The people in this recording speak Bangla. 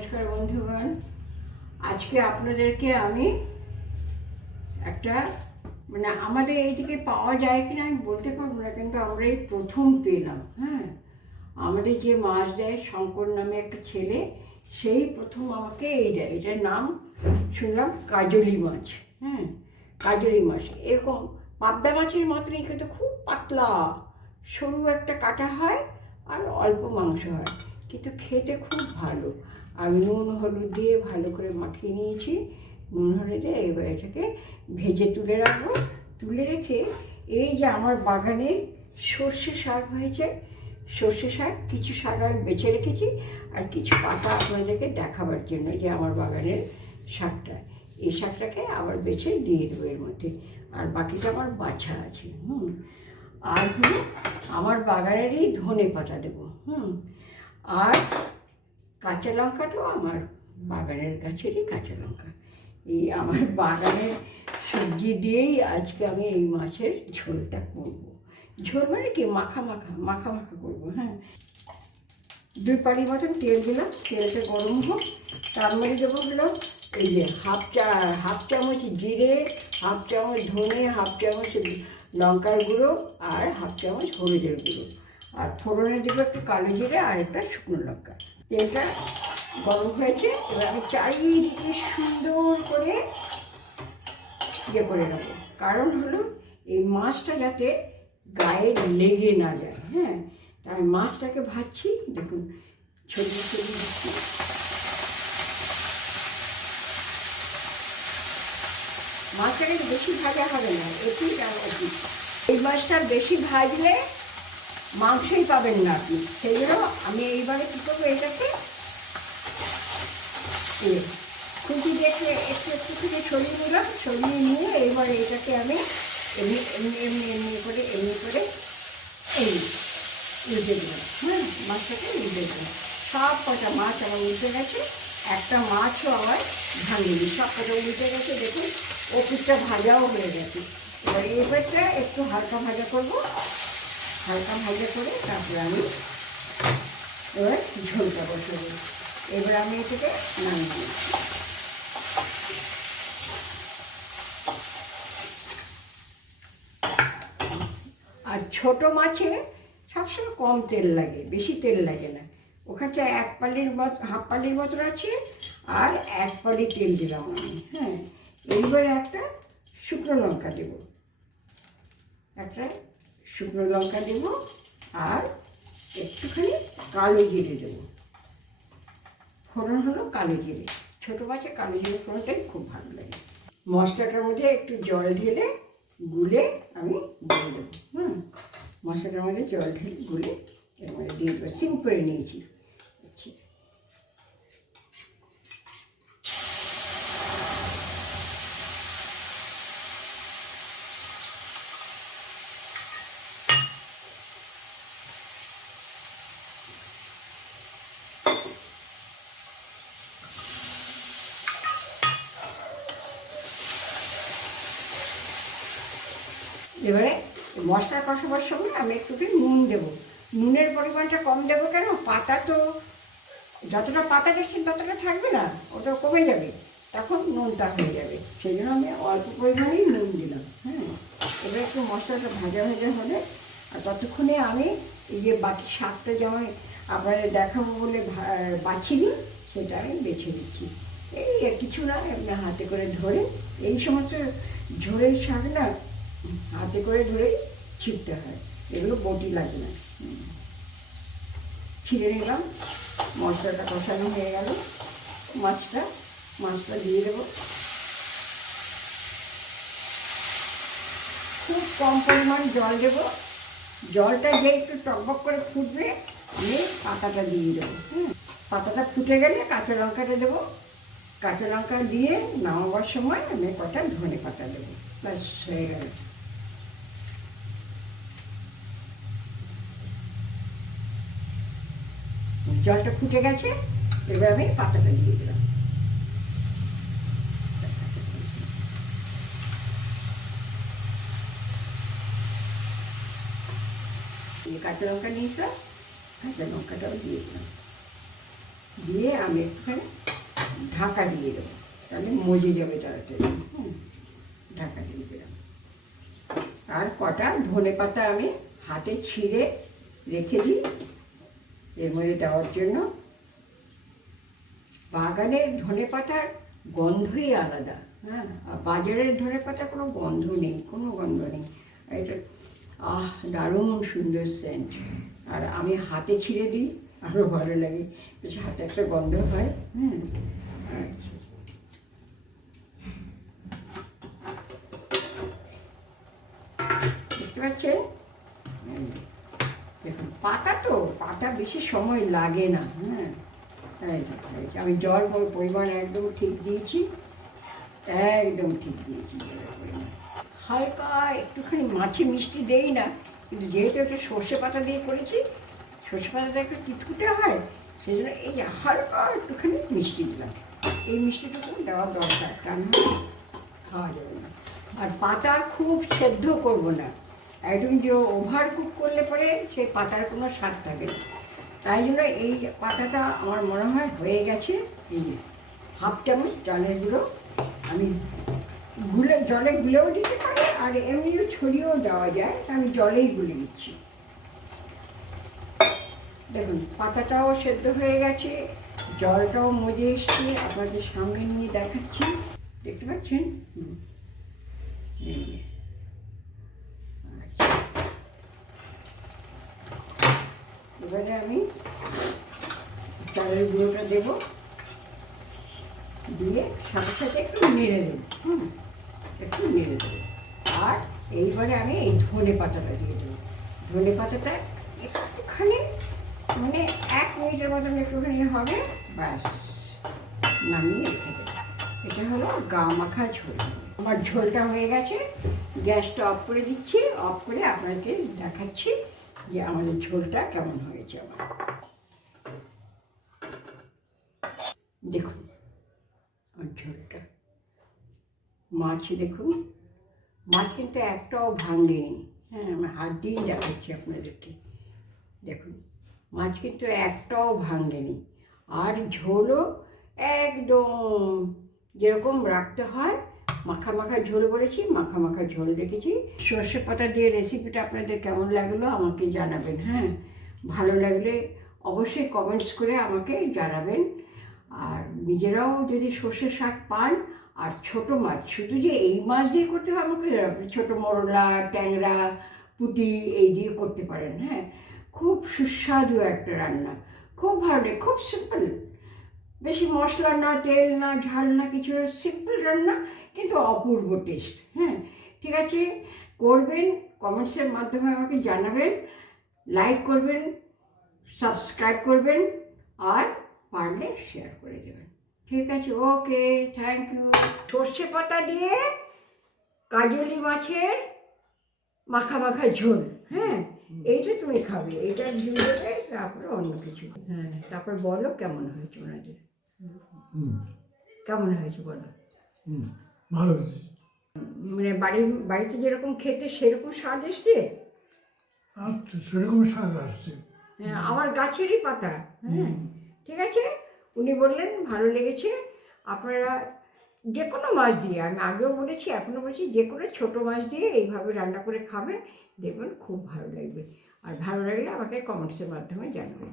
নমস্কার বন্ধুগণ। আজকে আপনাদেরকে আমি একটা মানে আমাদের এইদিকে পাওয়া যায় কিনা আমি বলতে পারব না, কিন্তু আমরা এই প্রথম পেলাম হ্যাঁ। আমাদের যে মাছ দেয়, শঙ্কর নামে একটা ছেলে, সেই প্রথম আমাকে এই দেয়। এটার নাম শুনলাম কাজলি মাছ হ্যাঁ কাজলি মাছ। এরকম পাবদা মাছের মতনই কিন্তু খুব পাতলা, সরু একটা কাটা হয় আর অল্প মাংস হয়, কিন্তু খেতে খুব ভালো। আমি নুন, হলুদ দিয়ে ভালো করে মাখিয়ে নিয়েছি। নুন, হলুদ এবার এটাকে ভেজে তুলে রাখব। তুলে রেখে এই যে আমার বাগানে সর্ষে শাক হয়েছে, সর্ষে শাক, কিছু শাক আমি বেছে রেখেছি আর কিছু পাতা আপনাদেরকে দেখাবার জন্য যে আমার বাগানের শাকটা। এই শাকটাকে আবার বেছে দিয়ে দেবো এর মধ্যে। আর বাকিটা আমার বাছা আছে, হুম। আর হলো আমার বাগানেরই ধনে পাতা দেবো, হুম। আর কাঁচা লঙ্কাটাও আমার বাগানের গাছেরই কাঁচা লঙ্কা। এই আমার বাগানের সবজি দিয়েই আজকে আমি এই মাছের ঝোলটা করব। ঝোল মানে কি? মাখা মাখা মাখা মাখা করব হ্যাঁ। দুই পাড়ি মতন তেল দিলাম, তেলটা গরম হোক, তার মধ্যে দেবো হলো এই যে হাফ চা, হাফ চামচ জিরে, হাফ চামচ ধনে, হাফ চামচ লঙ্কার গুঁড়ো আর হাফ চামচ হলুদের গুঁড়ো। আর ফোড়নে দেবো একটু কালো জিরে আর একটা শুকনো লঙ্কা। তেলটা গরম হয়েছে, এবার আমি চারিদিকে সুন্দর করে ইয়ে করে নেব। কারণ হলো, এই মাছটা যাতে গায়ে লেগে না যায় হ্যাঁ? আমি মাছটাকে ভাজছি, দেখুন, ছড়িয়ে ছড়িয়ে মাছটাকে বেশি ভাজা হবে না একটু একটু এই মাছটা বেশি ভাজলে মাংসই পাবেন না আপনি। সেই জন্য আমি এইবারে কী করব এটাকে খুঁটি দেখে একটু একটু থেকে ছড়িয়ে নিলাম ছড়িয়ে নিয়ে এবারে এটাকে আমি এমনি এমনি এমনি এমনি করে এমনি করে এই উল্টে দিলাম। হ্যাঁ মাছটাকে উল্টে দিলাম। সব কটা মাছ আমার উল্টে গেছে। একটা মাছও আমার ভাঙিনি, সব কটা উল্টে গেছে। দেখুন ও পিঠটা ভাজাও হয়ে গেছে। এবার এবারটা একটু হালকা ভাজা করব। হালকা ভাজা করে তারপরে আমি এবার ঝোলটা বসাবো এবার আমি এটাকে নামিয়ে দিচ্ছি আর ছোট মাছে সবসময় কম তেল লাগে, বেশি তেল লাগে না। ওখানটা এক পালির মত, হাফ পালির মতো আছে আর এক পালি তেল দিলাম আমি হ্যাঁ। এইবারে একটা শুকনো লঙ্কা দেবো। একটা শুকনো লঙ্কা দেব আর একটুখানি কালো জিরে দেব। ফোড়ন হলো কালো জিরে। ছোটো মাছে কালো জিরে ফোড়নটাই খুব ভালো লাগে। মশলাটার মধ্যে একটু জল ঢেলে গুলে আমি দিয়ে দেবো। হুম, মশলাটার মধ্যে জল ঢেলে গুলে এর মধ্যে দিয়ে দেবো। সিম করে নিয়েছি আচ্ছা এবারে মশলা কষাবার সময় আমি একটুখানি নুন দেবো। নুনের পরিমাণটা কম দেবো কেন? পাতা তো যতটা পাতা দেখছেন ততটা থাকবে না, ওটা কমে যাবে। তখন নুনটা হয়ে যাবে। সেই জন্য আমি অল্প পরিমাণেই নুন দিলাম হ্যাঁ। এবার একটু মশলাটা ভাজা ভাজা হলে আর ততক্ষণে আমি এই যে বাকি শাকটা যেমন আপনাদের দেখাবো বলে বাছিনি, সেটা আমি বেছে দিচ্ছি এই কিছু না, এমনি হাতে করে ধরে, এই সমস্ত ঝোলের শাক না, হাতে করে ধরেই ছিটতে হয়। এগুলো বটি লাগে না। ছিঁড়ে নিলাম, মশলাটা কষানো হয়ে গেল। মাছটা মাছটা দিয়ে দেবো। খুব কম পরিমাণ জল দেবো। জলটা যে একটু টকবক করে ফুটবে, আমি পাতাটা দিয়ে দেবো। হুম পাতাটা ফুটে গেলে কাঁচা লঙ্কাটা দেবো। কাঁচা লঙ্কা দিয়ে নামাবার সময় আমি কটা ধনে পাতা দেবো। ব্যাস, হয়ে গেল। জলটা ফুটে গেছে, এবার আমি পাতাটা দিয়ে দিলাম। কাঁচা লঙ্কা নিয়েছিলাম, কাঁচা লঙ্কাটাও দিয়ে দিলাম। দিয়ে আমি একটুখানি ঢাকা দিয়ে দেবো। তাহলে মজে যাবে তাড়াতাড়ি। ঢাকা দিয়ে দিলাম। আর কটা ধনে পাতা আমি হাতে ছিঁড়ে রেখে দিই। এর মধ্যে দেওয়ার জন্য বাগানের ধনে পাতার গন্ধই আলাদা হ্যাঁ? আর বাজারের ধনে পাতার কোনো গন্ধ নেই, কোনো গন্ধ নেই। এটা আহ, দারুণ সুন্দর সেন্ট আর আমি হাতে ছিঁড়ে দিই আরও ভালো লাগে, বেশ হাতে একটা গন্ধ হয় হুম আচ্ছা। বুঝতে পারছেন। দেখুন, পাতা তো, পাতা বেশি সময় লাগে না হ্যাঁ। আমি জল পর- পরিমাণ একদম ঠিক দিয়েছি, একদম ঠিক দিয়েছি। হালকা একটুখানি মাছে মিষ্টি দেই না, কিন্তু যেহেতু একটু সর্ষে পাতা দিয়ে করেছি, সর্ষে পাতাটা একটু তিতকুটে হয় সেই জন্য এই হালকা একটুখানি মিষ্টি দিলাম। এই মিষ্টিটুকু দেওয়া দরকার কারণ খাওয়া যাবে না। আর পাতা খুব সেদ্ধ করব না। একদম যে ওভার কুক করলে পরে সেই পাতার কোনো স্বাদ থাকে না। তাই জন্য এই পাতাটা আমার মনে হয় হয়ে গেছে। এই হাফ চামচ চালের গুঁড়ো। আমি গুলে, জলে গুলেও দিতে পারি আর এমনিও ছড়িয়েও দেওয়া যায়, তা আমি জলেই গুলে দিচ্ছি দেখুন, পাতাটাও সেদ্ধ হয়ে গেছে। জলটাও মজে এসছে। আপনাদের সামনে নিয়ে দেখাচ্ছি। দেখতে পাচ্ছেন হুম। এই যে। আচ্ছা। এবারে আমি চালের গুঁড়োটা দেবো। দিয়ে সাথে সাথে একটু নেড়ে দেবো, হুম, একটু নেড়ে দেবো। আর এইবারে আমি এই ধনে পাতাটা দিয়ে দেবো। ধনে পাতাটা একটুখানি মানে এক মিনিটের মতন একটুখানি হবে, ব্যাস, নামিয়ে রেখে দেবো। এটা হলো গা মাখা ঝোল। আমার ঝোলটা হয়ে গেছে, গ্যাসটা অফ করে দিচ্ছি, অফ করে আপনাকে দেখাচ্ছি। যে আমাদের ঝোলটা কেমন হয়েছে আমার। দেখুন, আমার ঝোলটা। মাছ দেখুন, মাছ কিন্তু একটাও ভাঙেনি। হ্যাঁ আমি হাত দিয়েই দেখাচ্ছি আপনাদেরকে। দেখুন, মাছ কিন্তু একটাও ভাঙেনি। আর ঝোলও একদম যেরকম রাখতে হয় মাখা মাখা ঝোল বলেছি মাখা মাখা ঝোল রেখেছি। সর্ষে পাতা দিয়ে রেসিপিটা আপনাদের কেমন লাগল আমাকে জানাবেন হ্যাঁ? ভালো লাগলে অবশ্যই কমেন্টস করে আমাকে জানাবেন। আর নিজেরাও যদি সর্ষে শাক পান, আর ছোট মাছ, শুধু যে এই মাছ দিয়ে করতে হবে আমাকে ছোটো মরলা, ট্যাংরা, পুঁটি, এই দিয়ে করতে পারেন হ্যাঁ? খুব সুস্বাদু একটা রান্না, খুব ভালো লাগে, খুব সিম্পল বেশি মশলা না তেল না ঝাল না কিছু সিম্পল রান্না কিন্তু অপূর্ব টেস্ট হ্যাঁ? ঠিক আছে? করবেন কমেন্টসের মাধ্যমে আমাকে জানাবেন লাইক করবেন সাবস্ক্রাইব করবেন আর পারলে শেয়ার করে দেবেন। ঠিক আছে? ওকে থ্যাংক ইউ সর্ষে পাতা দিয়ে কাজলি মাছের মাখা মাখা ঝোল হ্যাঁ? এইটা তুমি খাবে এটা দিয়ে তারপরে অন্য কিছু। হ্যাঁ তারপর বলো কেমন হয়েছে ওনাদের। কেমন হয়েছে বলো? হুম ভালো হয়েছে। মানে বাড়ির বাড়িতে যেরকম খেতে সেরকম স্বাদ এসছে? আর সেরকম স্বাদ আসছে। হ্যাঁ আমার গাছেরই পাতা হ্যাঁ। ঠিক আছে? উনি বললেন ভালো লেগেছে। আপনারা যে কোনো মাছ দিয়ে আমি আগেও বলেছি এখনও বলছি যে কোনো ছোটো মাছ দিয়ে এইভাবে রান্না করে খাবেন। দেখবেন খুব ভালো লাগবে। আর ভালো লাগলে আমাকে কমেন্টসের মাধ্যমে জানাবেন।